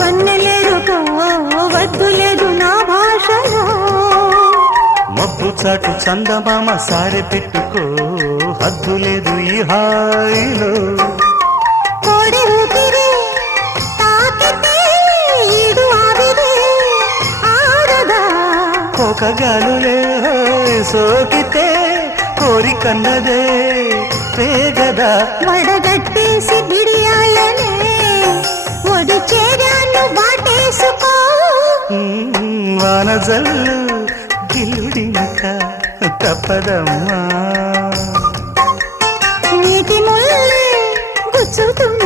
వన్నెలేరుకో వద్దు లేదు నా భాషలో మబ్బు చాటు చందమామ సారె పెట్టుకో హద్దు లేదు ఈ హాయిలో కోడి ఊపిరి తాకితే ఈడు ఆవిరి ఆరదా కోకగాలులే సోకితే కోరికన్నదే పేగదా వడగట్టేసి బిడియాలనే ఒడి చేరాను వాటేసుకో వానజల్లు గిల్లుడింక తప్పదమ్మా నీటి ముల్లే గుచ్చుతుంది